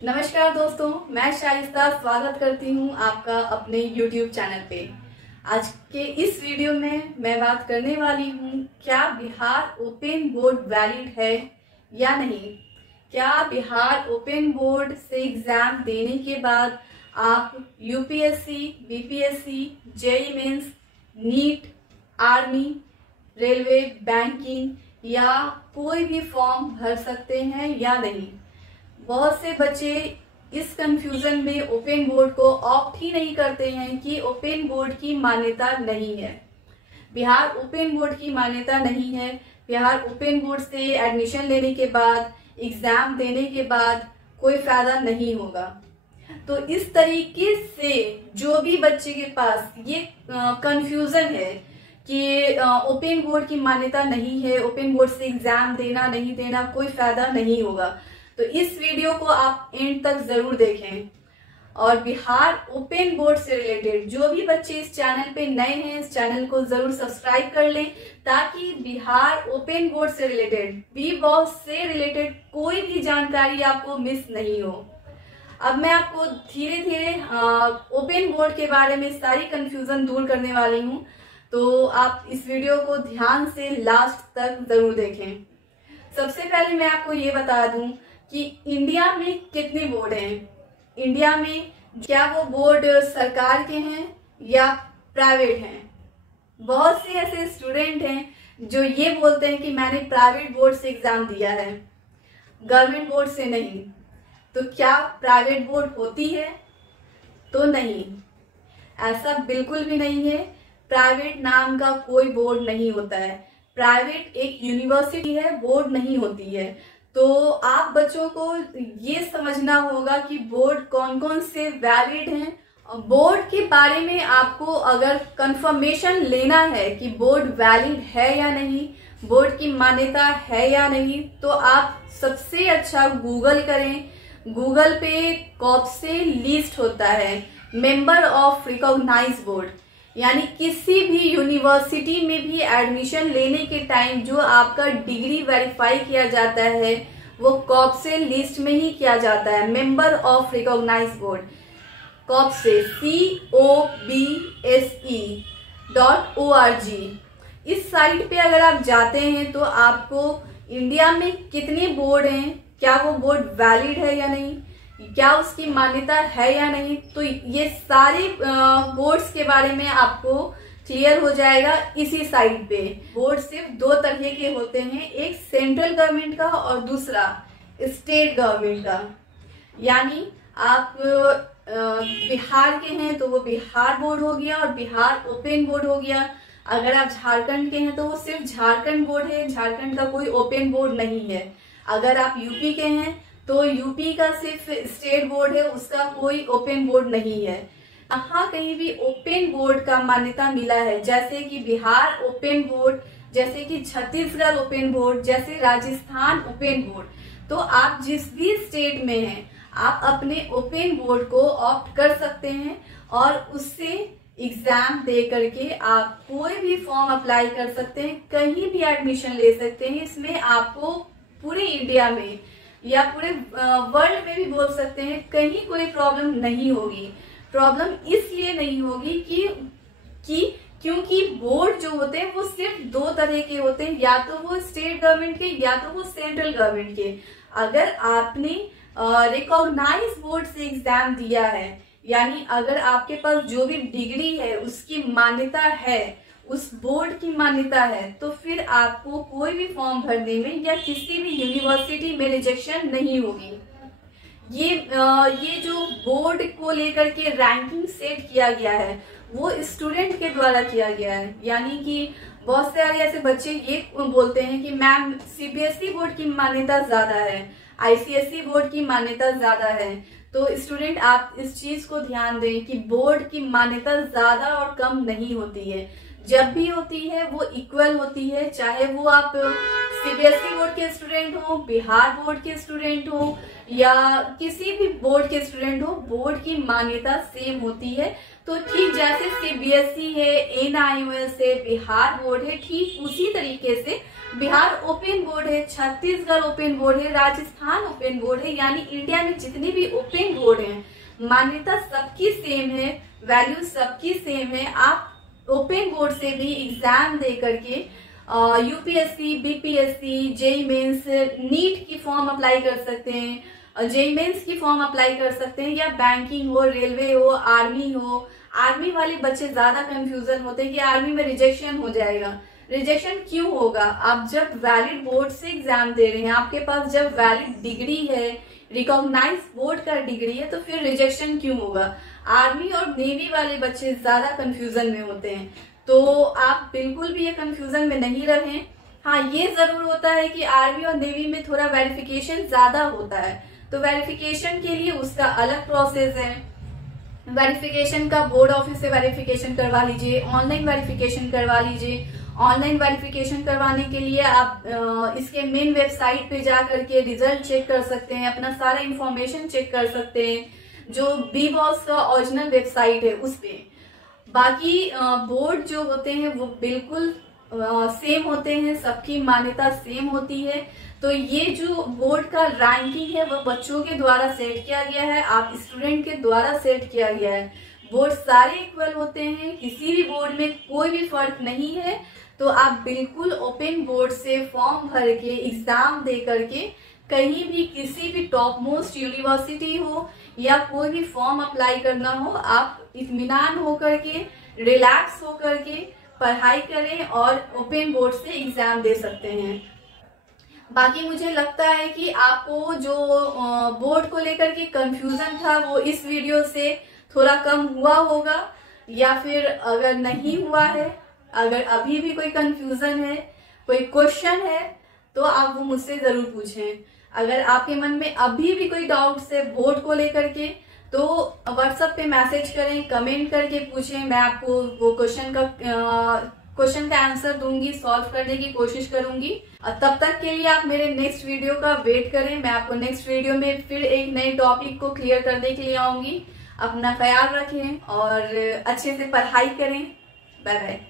नमस्कार दोस्तों, मैं शाइस्ता स्वागत करती हूं आपका अपने YouTube चैनल पे। आज के इस वीडियो में मैं बात करने वाली हूं, क्या बिहार ओपन बोर्ड वैलिड है या नहीं। क्या बिहार ओपन बोर्ड से एग्जाम देने के बाद आप UPSC, BPSC, JEE mains, NEET, army, railway, banking या कोई भी फॉर्म भर सकते हैं या नहीं। बहुत से बच्चे इस कंफ्यूजन में ओपन बोर्ड को ऑप्ट ही नहीं करते हैं कि ओपन बोर्ड की मान्यता नहीं है। बिहार ओपन बोर्ड की मान्यता नहीं है। बिहार ओपन बोर्ड से एडमिशन लेने के बाद, एग्जाम देने के बाद कोई फायदा नहीं होगा। तो इस तरीके से जो भी बच्चे के पास ये कंफ्यूजन है कि ओपन बोर्ड की मान्यता नहीं है, ओपन बोर्ड से एग्जाम देना नहीं देना, कोई फायदा नहीं होगा, तो इस वीडियो को आप एंड तक जरूर देखें। और बिहार ओपन बोर्ड से रिलेटेड जो भी बच्चे इस चैनल पे नए हैं, इस चैनल को जरूर सब्सक्राइब कर लें, ताकि बिहार ओपन बोर्ड से रिलेटेड, बी बॉस से रिलेटेड कोई भी जानकारी आपको मिस नहीं हो। अब मैं आपको धीरे धीरे ओपन बोर्ड के बारे में सारी कंफ्यूजन दूर करने वाली हूँ, तो आप इस वीडियो को ध्यान से लास्ट तक जरूर देखें। सबसे पहले मैं आपको ये बता दूं कि इंडिया में कितने बोर्ड हैं। इंडिया में क्या वो बोर्ड सरकार के हैं या प्राइवेट हैं। बहुत से ऐसे स्टूडेंट हैं जो ये बोलते हैं कि मैंने प्राइवेट बोर्ड से एग्जाम दिया है, गवर्नमेंट बोर्ड से नहीं। तो क्या प्राइवेट बोर्ड होती है? तो नहीं, ऐसा बिल्कुल भी नहीं है। प्राइवेट नाम का कोई बोर्ड नहीं होता है। प्राइवेट एक यूनिवर्सिटी है, बोर्ड नहीं होती है। तो आप बच्चों को ये समझना होगा कि बोर्ड कौन कौन से वैलिड हैं। बोर्ड के बारे में आपको अगर कंफर्मेशन लेना है कि बोर्ड वैलिड है या नहीं, बोर्ड की मान्यता है या नहीं, तो आप सबसे अच्छा गूगल करें। गूगल पे कॉप्से लिस्ट होता है, मेंबर ऑफ रिकॉग्नाइज्ड बोर्ड, यानी किसी भी यूनिवर्सिटी में भी एडमिशन लेने के टाइम जो आपका डिग्री वेरीफाई किया जाता है वो कॉप्से लिस्ट में ही किया जाता है, member of recognised board. COPSE COPSE.org, इस साइट पे अगर आप जाते हैं तो आपको इंडिया में कितने बोर्ड हैं, क्या वो बोर्ड वैलिड है या नहीं, क्या उसकी मान्यता है या नहीं, तो ये सारे बोर्ड्स के बारे में आपको क्लियर हो जाएगा इसी साइट पे। बोर्ड सिर्फ दो तरह के होते हैं, एक सेंट्रल गवर्नमेंट का और दूसरा स्टेट गवर्नमेंट का। यानी आप बिहार के हैं तो वो बिहार बोर्ड हो गया और बिहार ओपन बोर्ड हो गया। अगर आप झारखंड के हैं तो वो सिर्फ झारखंड बोर्ड है, झारखंड का कोई ओपन बोर्ड नहीं है। अगर आप यूपी के हैं तो यूपी का सिर्फ स्टेट बोर्ड है, उसका कोई ओपन बोर्ड नहीं है। यहाँ कहीं भी ओपन बोर्ड का मान्यता मिला है, जैसे कि बिहार ओपन बोर्ड, जैसे कि छत्तीसगढ़ ओपन बोर्ड, जैसे राजस्थान ओपन बोर्ड, तो आप जिस भी स्टेट में हैं आप अपने ओपन बोर्ड को ऑप्ट कर सकते हैं और उससे एग्जाम दे करके आप कोई भी फॉर्म अप्लाई कर सकते हैं, कहीं भी एडमिशन ले सकते हैं। इसमें आपको पूरे इंडिया में या पूरे वर्ल्ड में भी बोल सकते हैं, कहीं कोई प्रॉब्लम नहीं होगी। प्रॉब्लम इसलिए नहीं होगी क्योंकि बोर्ड जो होते हैं वो सिर्फ दो तरह के होते हैं, या तो वो स्टेट गवर्नमेंट के या तो वो सेंट्रल गवर्नमेंट के। अगर आपने रिकॉग्नाइज बोर्ड से एग्जाम दिया है, यानी अगर आपके पास जो भी डिग्री है उसकी मान्यता है, उस बोर्ड की मान्यता है, तो फिर आपको कोई भी फॉर्म भरने में या किसी भी यूनिवर्सिटी में रिजेक्शन नहीं होगी। ये जो बोर्ड को लेकर के रैंकिंग सेट किया गया है वो स्टूडेंट के द्वारा किया गया है। यानी कि बहुत सारे ऐसे बच्चे ये बोलते हैं कि मैम सीबीएसई बोर्ड की मान्यता ज्यादा है, आईसीएसई बोर्ड की मान्यता ज्यादा है। तो स्टूडेंट आप इस चीज को ध्यान दें कि बोर्ड की मान्यता ज्यादा और कम नहीं होती है। जब भी होती है वो इक्वल होती है, चाहे वो आप सीबीएसई बोर्ड के स्टूडेंट हो, बिहार बोर्ड के स्टूडेंट हो या किसी भी बोर्ड के स्टूडेंट हो, बोर्ड की मान्यता सेम होती है। तो ठीक जैसे सीबीएसई है, एनआईओएस है, बिहार बोर्ड है, ठीक उसी तरीके से बिहार ओपन बोर्ड है, छत्तीसगढ़ ओपन बोर्ड है, राजस्थान ओपन बोर्ड है, यानी इंडिया में जितने भी ओपन बोर्ड हैं मान्यता सबकी सेम है, वैल्यू सबकी सेम है। आप ओपन बोर्ड से भी एग्जाम दे करके UPSC, BPSC, JEE mains, NEET की फॉर्म अप्लाई कर सकते हैं, जेईई मेंस की फॉर्म अप्लाई कर सकते हैं, या बैंकिंग हो, रेलवे हो, आर्मी हो। आर्मी वाले बच्चे ज्यादा कंफ्यूजन होते हैं कि आर्मी में रिजेक्शन हो जाएगा। रिजेक्शन क्यों होगा? आप जब वैलिड बोर्ड से एग्जाम दे रहे हैं, आपके पास जब वैलिड डिग्री है, रिकॉग्नाइज बोर्ड का डिग्री है, तो फिर रिजेक्शन क्यों होगा? आर्मी और नेवी वाले बच्चे ज्यादा कंफ्यूजन में होते हैं, तो आप बिल्कुल भी ये कंफ्यूजन में नहीं रहें। हाँ, ये जरूर होता है कि आर्मी और नेवी में थोड़ा वेरिफिकेशन ज्यादा होता है, तो वेरिफिकेशन के लिए उसका अलग प्रोसेस है। वेरिफिकेशन का बोर्ड ऑफिस से वेरिफिकेशन करवा लीजिए, ऑनलाइन वेरिफिकेशन करवा लीजिए। ऑनलाइन वेरिफिकेशन करवाने के लिए आप इसके मेन वेबसाइट पे जा करके रिजल्ट चेक कर सकते हैं, अपना सारा इंफॉर्मेशन चेक कर सकते हैं, जो बीबॉस का ओरिजिनल वेबसाइट है उस पे। बाकी बोर्ड जो होते हैं वो बिल्कुल सेम होते हैं, सबकी मान्यता सेम होती है। तो ये जो बोर्ड का रैंकिंग है वो बच्चों के द्वारा सेट किया गया है, आप स्टूडेंट के द्वारा सेट किया गया है। बोर्ड सारे इक्वल होते हैं, किसी भी बोर्ड में कोई भी फर्क नहीं है। तो आप बिल्कुल ओपन बोर्ड से फॉर्म भर के एग्जाम दे करके कहीं भी किसी भी टॉप मोस्ट यूनिवर्सिटी हो या कोई भी फॉर्म अप्लाई करना हो, आप इत्मीनान होकर के, रिलैक्स होकर के पढ़ाई करें और ओपन बोर्ड से एग्जाम दे सकते हैं। बाकी मुझे लगता है कि आपको जो बोर्ड को लेकर के कंफ्यूजन था वो इस वीडियो से थोड़ा कम हुआ होगा, या फिर अगर नहीं हुआ है, अगर अभी भी कोई कंफ्यूजन है, कोई क्वेश्चन है, तो आप वो मुझसे जरूर पूछें। अगर आपके मन में अभी भी कोई डाउट्स है बोर्ड को लेकर के, तो व्हाट्सएप पे मैसेज करें, कमेंट करके पूछें, मैं आपको वो क्वेश्चन का आंसर दूंगी, सॉल्व करने की कोशिश करूंगी। और तब तक के लिए आप मेरे नेक्स्ट वीडियो का वेट करें, मैं आपको नेक्स्ट वीडियो में फिर एक नए टॉपिक को क्लियर करने के लिए आऊंगी। अपना ख्याल रखें और अच्छे से पढ़ाई करें। Bye bye.